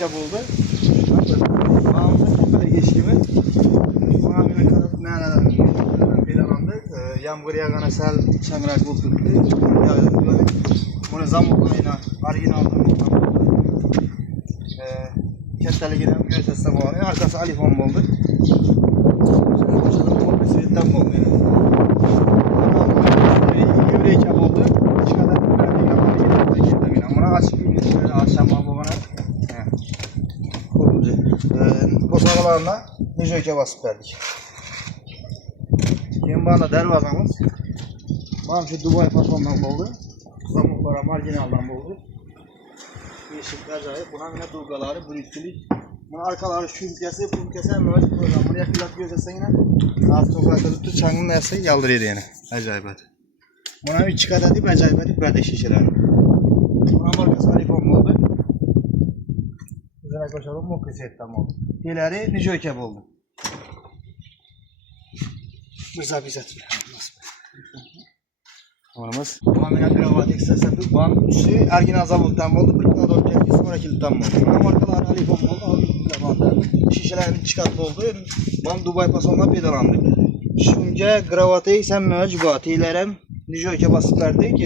kökab oldu. Bağımızda kepele geçtiğimi. Buna bir kadar nerelerden belanlandı. Yağmur yağana sel çangrak buldu. Bunu zamoklayına orijinaldan kattaligini ham ko'rsatsam bo'ladi. Arkasi alifon bo'ldi. Svetdan bo'ldi. Yevrecha bo'ldi. Ichkada degan mana ochama bo'lgan. Ko'rdi. Bo'sag'alarni nijoyga bosib berdik. Keyin bana darvozamiz. Mana shu Dubai fasondan bo'ldi. Zamoklar ham orijinaldan bo'ldi. Yeşil acayip. Buna yine dulgaları, bürütçülük. Bunun arkaları şürkesi, pulkesi hem mevcut program. Bunu yakılat gözetse yine az toprakta tuttu, çangın neyse yaldırıyordu yani. Acayip hadi. Buna bir çıkat edip acayip edip verdik şişeleri. Buna markası iPhone oldu. Güzel koşalım, mokri setten oldu. Diğerleri nice ökep oldu. Mırza bize atıyor. Onumuz. Buna kravat ekstrasatı. Bana üçü orijinal zavoddan oldu. Bir tane doğru geldi. Sonra kilitten oldu. Buna markalar alifon oldu. Şişelerini çıkartma oldu. Bana Dubai pasonla pedalandık. Şimdi kravatı sen mevcut. Tilerem nijoyke basıp verdik.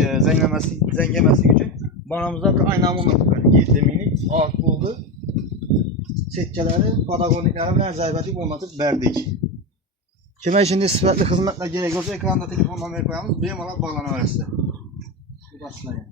Zengemesi için. Banamızda bir aynı amına verdik. 7 minik. Alt oldu. Setkeleri, patagonikleri ve acayip olmatıp verdik. Kime şimdi sıfatlı hizmetler gerek olsa ekranda telefonla verip koyalım. Benim olarak bağlanıver size. Bu da aslında yani.